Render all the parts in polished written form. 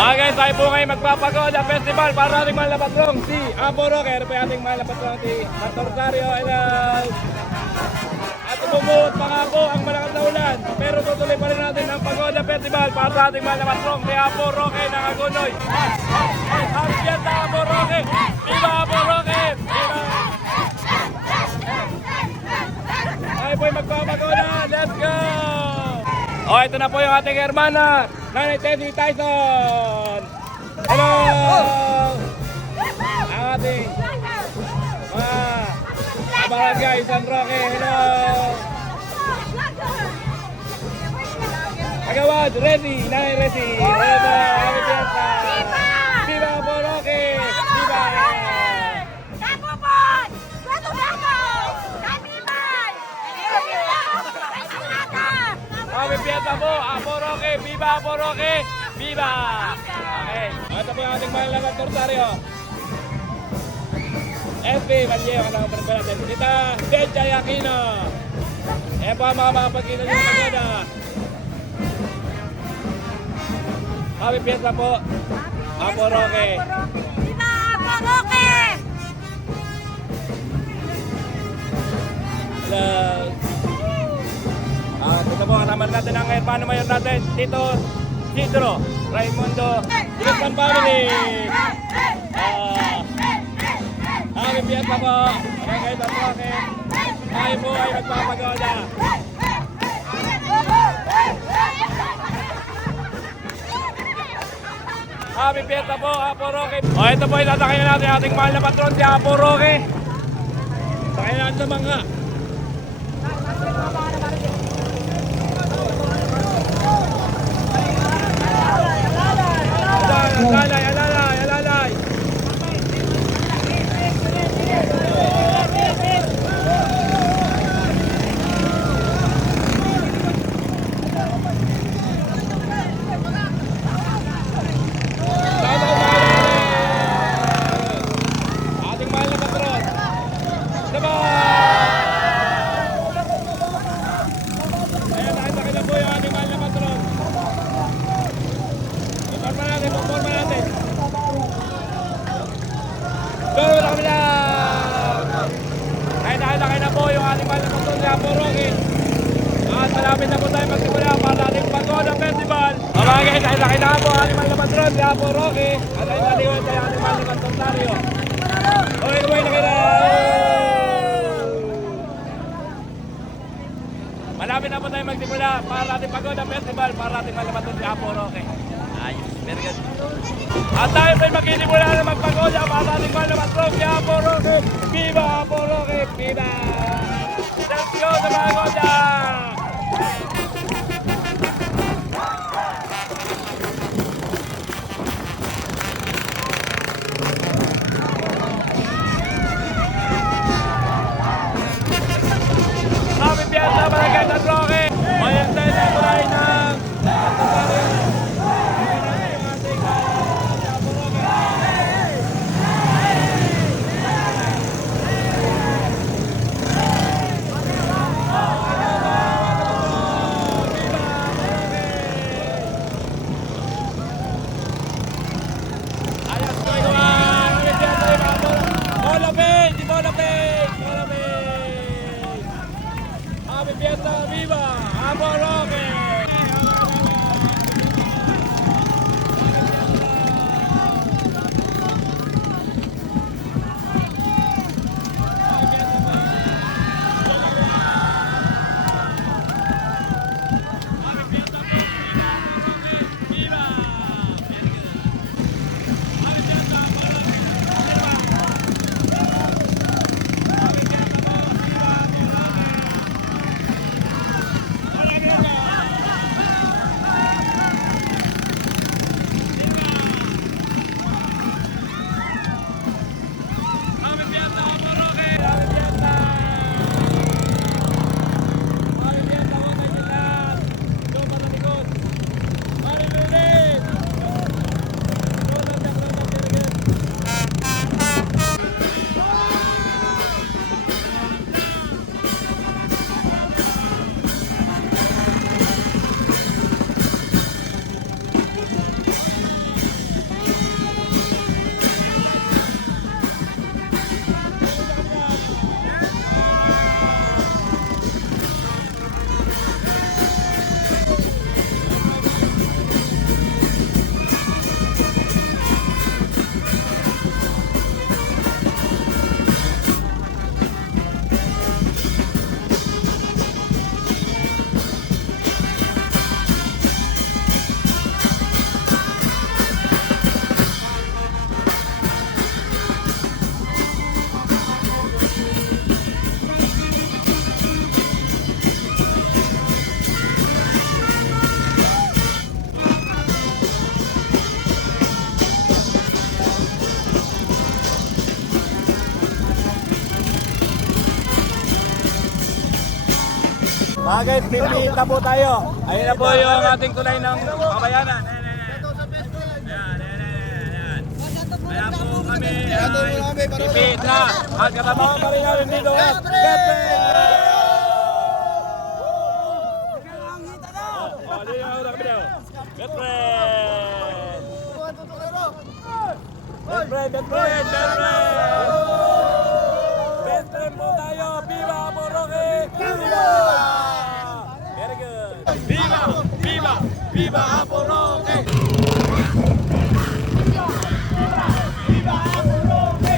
Mga guys, tayo po ngayon magpapagoda festival para ating mahal na patrong si Apo Roque. Ano po yung ating mahal na patrong si Marta Rosario. At bumuot pangako ang malakas na ulan. Pero tutuloy pa rin natin ang pagoda festival para sa ating mahal na patrong si Apo Roque ng Agonoy. Happy sa Apo Roque! Viva Apo Roque! Viva! Tayo po yung magpapagoda. Let's go! O, ito na po yung ating hermana, Nanay Teddy Tyson. Hello! Ang ating mga barangay San Roque. Hello! Agawad, ready! Nanay ready! Hello! Happy fiesta! Viva Apo Roque! Viva! Happy fiesta po, Apo Roque, viva Apo Roque, viva! Okay, ito po yung ating mahal na Rosario. FB, Vallejo, kasama pa rin po natin. Tita Delcia Aquino. Ayan po ang mga makapagkita nyo sa pagoda. Happy fiesta po, Apo Roque. Viva Apo Roque! Hello. Ito po, kasama natin ang hermano mayor natin, Tito Sidro Raimundo Ilusan Family. Happy fiesta po, Barangay San Roque. Tayo po ay nagpapagoda. Happy fiesta po, Apo Roque. O, ito po, itatakayan natin ating mahal na patron, si Apo Roque. Takayan natin sa mga. Alalay, alalay, alalay. Ating mahal na patron. Diba? Ayan, nakita na po yung ating mahal na patron. Performa natin, performa natin. Go, kami lang! Kaya na po yung ating mahal na patron si Apo Roque. At malapit na po tayo magsimula para ating pagoda festival. Mga guys, kaya na po ang ating mahal na patron si Apo Roque. At ay naliwan tayo ating mahal na patron Rosario. Okay, kumain na kayo. Malapit na po tayo magsimula para ating pagoda festival para ating mahal na patron si Apo Roque. Ayos, very good. At tayo po'y magkisimula na magpagoda para ating mahal na patron si Apo Roque. Viva Apo Roque! Viva! Let's go sa pagoda! Happy fiesta, Barangay San Roque! Mayroon tayo na tuloy ng Happy fiesta, viva Apo Roque! Bakit? Pipita po tayo. Ayun na po yung ating tulay ng kabayanan. Ayan po kami. Pipita. At kasama ko pa rin namin dito. Best friend po tayo. Viva Apo Roque! Viva! Very good. Viva! Viva! Viva Apo Roque! Viva Apo Roque!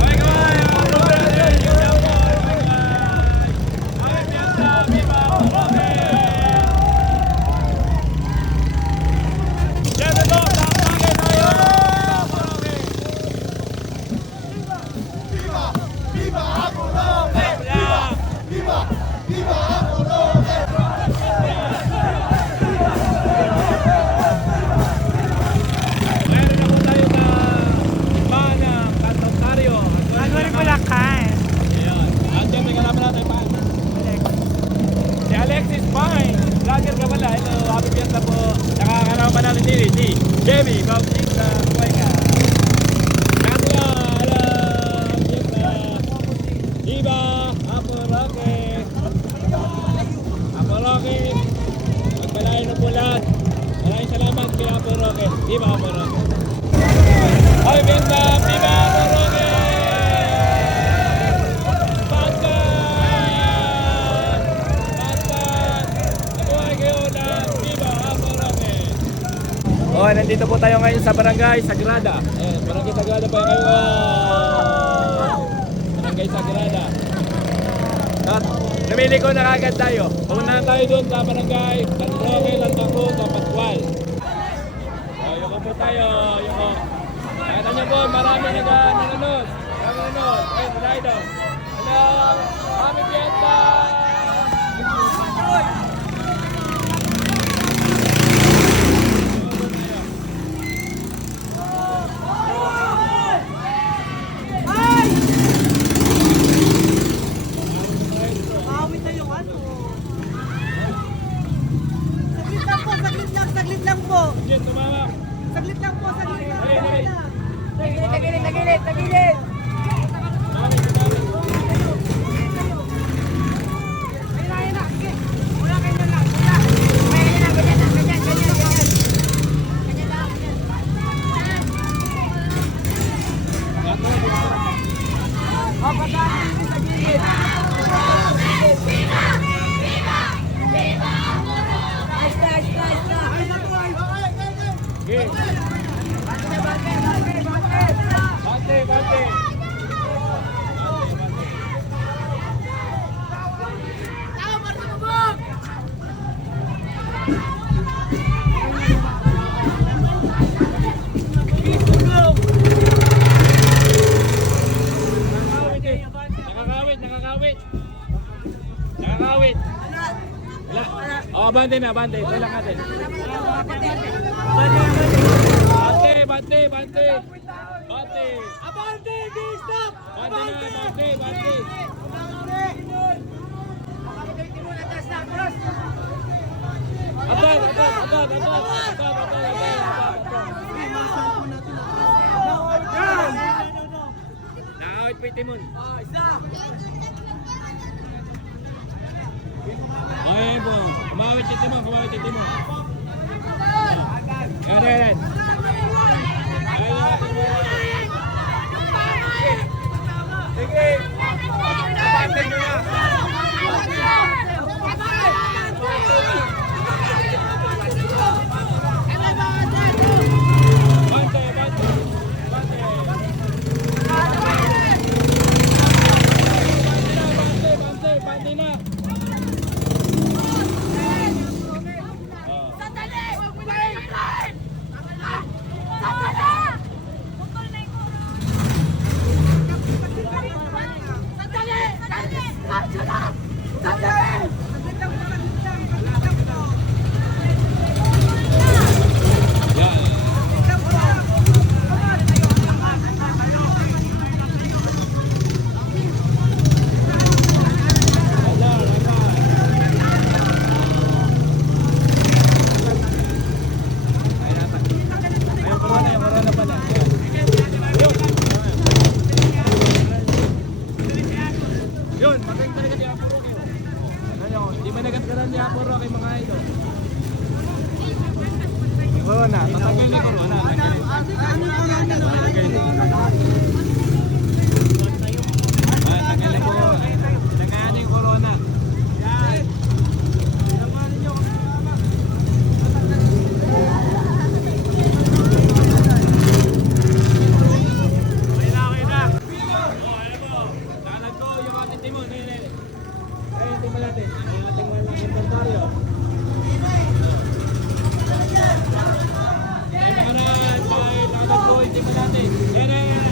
Bye guys! Apo Roque! Yun lang po. Bye guys! Ay, fiesta! Viva Apo Roque! Siyempre po, tapangin tayo! Apo Roque! Viva Apo Roque! Yeah! Viva! Viva Apo Roque! Meron na po tayo sa Mana, Cantosario. Ano rin Bulacan? Ayan. At siyempre kalaban natin pa. Si Alexis Pine. Vlogger ka pala. Ito, happy fiesta po. Nakakalaman pa natin din si Jemmy Bautista Cuenca. Katla, hello. Happy fiesta. Viva Apo Roque. Apo Roque. Magpalayo ng bulat. Maraming salamat kay Apo Roque. Viva Apo Roque. Happy fiesta. Viva Apo Roque. Oh, nandito po tayo ngayon sa Barangay Sagrada. Barangay Sagrada pa kayo. Barangay Sagrada. At namili ko na kagad tayo. Pumunta tayo doon sa Barangay San Roque, Lantango, Kapatwal. Yuko po tayo. Yuko. Nakita niyo po, marami nanonood. Nanonood. Ayun, tuloy daw. Hello. Happy Fiesta! Saglit lang po. Sige, tumama. Saglit lang po, saglit lang. Dali, dali. Tagilid. Ayun na. Sige. Wala kayo na lang. Wala. Ganyan lang. Ganyan lang. O, pagkakas sa gilid. Sige. Bante, bante. Nakakawit. Wala. Oh, bante na, bante. Tulak natin. Bante. Abante, di stop! Bante. Atat. Nakawit pa yung timon. Ayan po. Kumawit yung timon. Yan. Sige. Bante nyo na. Bante na. Tatanggalin na corona. Tanggalin ko. Tanggalin yung corona. Okay na, okay na. Alam mo, nakalag ko yung ating timon. Ayun, timon natin. Ang ating walang inventaryo. Ay, nakaraan. Nakalag ko yung timon natin. Yan, yan, yan.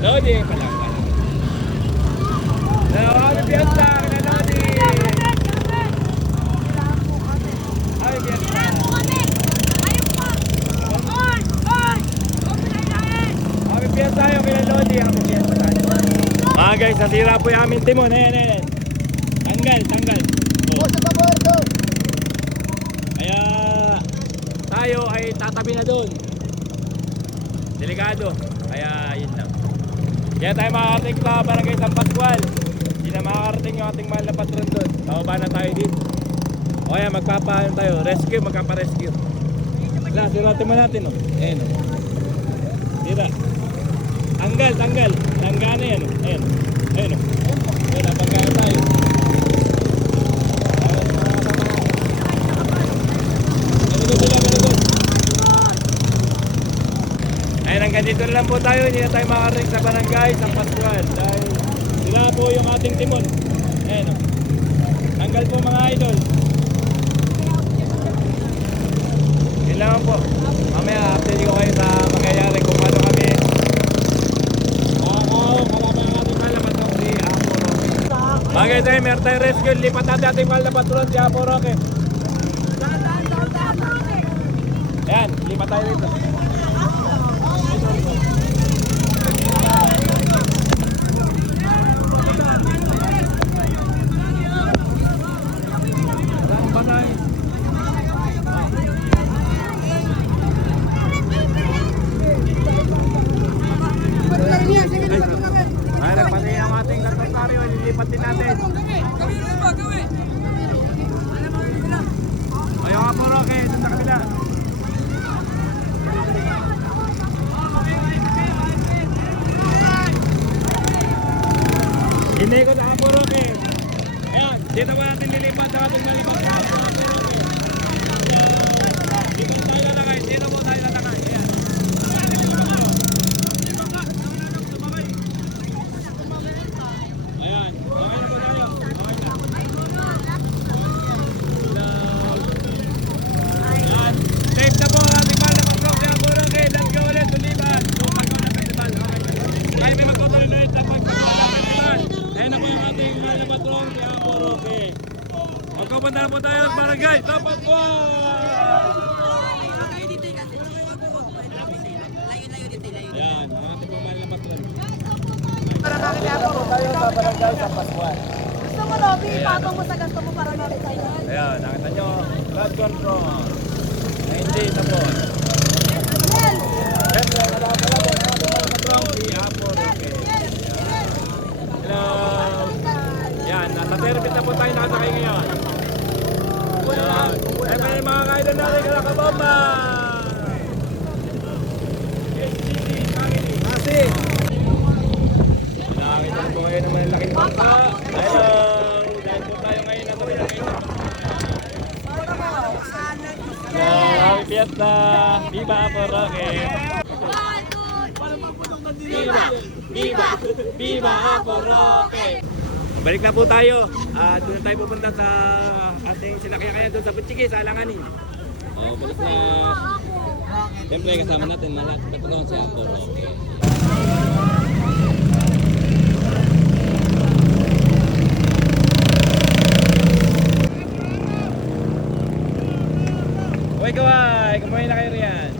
Lodi pa lang. Lodi fiesta, Lodi. Ay, fiesta. Kami fiesta yung kila Lodi, kami fiesta. Ah guys, nasira po yung aming timon. Ayan, ayan. Tanggal, tanggal. Oh. Kaya tayo ay tatabi na doon. Delikado. Kaya yun lang. Kaya tayo makakarating sa Barangay San Pascual. Hindi na makakarating yung ating mahal na patron doon. Bababa na tayo dito. O kaya magpapaano tayo. Rescue, magkapa-rescue. Wala, siratin mo natin o. Ayan o. Sira. Tanggal, tanggal. Tanggana yan o. Ayan o. Ayan o. Ayan, napagkaya tayo. Ayun, hanggang dito na lang po tayo. Hindi na tayo makarating sa Barangay San Pascual dahil sila po yung ating timon. Ayan o. Tanggal po mga idol. Yun lang po. Mamaya update ko kayo sa mangyayari kung paano kami kalama ang ating mahal na patron si Apo Roque. Bagay tayo, meron tayong rescue. Lipat natin ating mahal na patron si Apo Roque. Ayan, lipat tayo rito. Ay, pati ang ating nagpapariyo, lilipat din natin. Ayaw nga po, Roque, dun sa kabila. Inikot ang po, Roque. Ayan, dito ba natin lilipat sa ating nalipat sa Apo Roque. Dito tayo lalakay, dito po tayo lalakay. Ayan. Ayan, okay na po tayo. Okay na. Ayan, safe na po ang ating mahal na patron si Apo Roque. Let's go ulit, tulipan. Ay, may magtutuloy ulit ang pagpagawa ng festival. Ayan na po yung ating mahal na patron si Apo Roque. Magkapunta na po tayo ng Barangay San Pascual. Ayan, ang ating mahal na patron. Tayo sa Barangay San Pascual. Gusto mo, Robby, ipatong mo sa gasto mo para makita yun. Ayan, nakita nyo, flood control. Na hindi tapos. Siyempre, nakakala po ang ating mahal na patron si Apo Roque. Hello. Yan, nasa service na po tayo nakasakay ngayon. Yan. Siyempre, mga kaidol natin kalakabomba. SGT family. Kasi. Nakakita po ngayon naman ang laking bangka. Hello. Dahil po tayo ngayon nasa Barangay San Pascual. Happy Fiesta. Viva Apo Roque. Viva! Viva! Viva Apo Roque! Balik na po tayo. Doon na tayo pupunta sa ating sinakyan doon sa Butchiki, sa Alanganin. Balik na. Siyempre kasama natin na lahat patron si Apo Roque. Uy, kaway! Kumain na kayo riyan.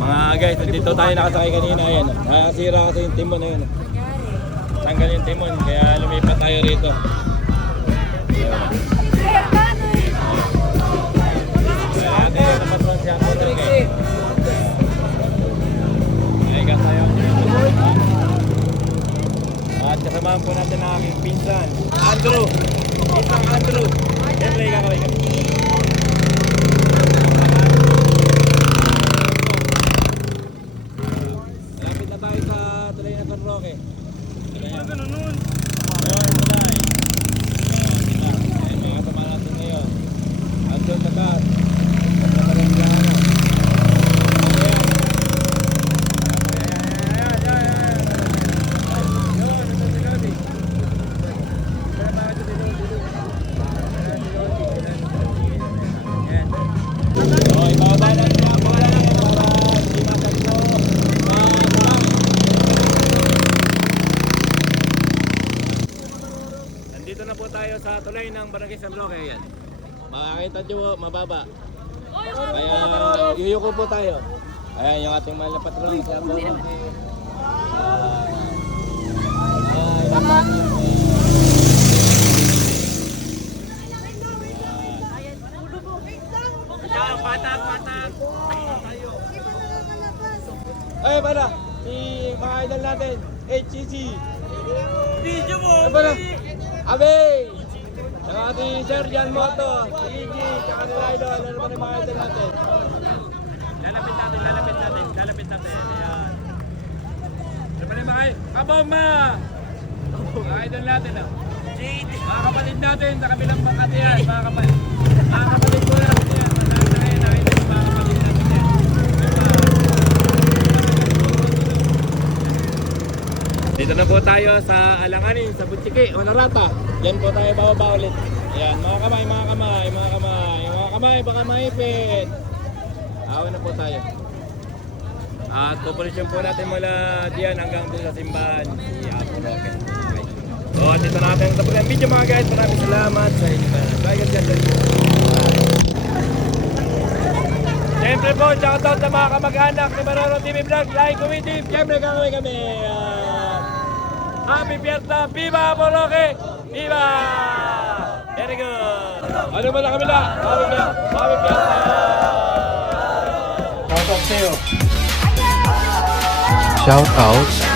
Mga guys, dito tayo nakasakay kanina. Ayan, nakasira kasi yung timon na yun. Tanggal yung timon, kaya lumipat tayo rito. Kaya natin sa patron si Apo Roque. Samahan po natin ang aking pinsan, Andrew. Isang Andrew. Siyempre, kakaway kami. Malapit na tayo sa tulay na San Roque. Ayun, tulay. Ayun, mga kasama natin ngayon. Andrew Tagat. Nandito na po tayo sa tulay ng Barangay San Roque. Ayan. Makakita nyo, mababa. Kaya yuyuko po tayo. Ayan yung ating mahal na patron sa Roque. Ay, pala, si mga idol natin, HCC. Video mo! Ay, pala, Abe! Saka si Sir Jan Moto, si EG, saka nila idol, ano pa ng mga idol natin? Lalapit natin. Ayan. Ano pa rin mga kabomba! Mga idol natin, ah. Mga kapatid natin sa kabilang bangkat yan, mga kapatid. Mga kapatid ko natin yan. Nakita yung mga kapatid natin yan. Dito na po tayo sa Alanganin, sa Butchiki, Honorata. Yan po tayo bababa ulit. Ayan, mga kamay, baka maipit. Awa na po tayo. At pupulisyon po natin mula diyan hanggang doon sa simbahan. Si Apo Roque. Okay. So, dito natin tapos ang video mga guys. Maraming salamat sa inyo. Bye guys. Siyempre po, shoutout sa mga kamag-anak ni Maroro TV Vlog. Like, comment, siyempre kakaway kami. Happy Fiesta! Viva Apo Roque! Viva! Very good! Ano ba na kabila? Happy Fiesta! Shoutout sa'yo. Shout out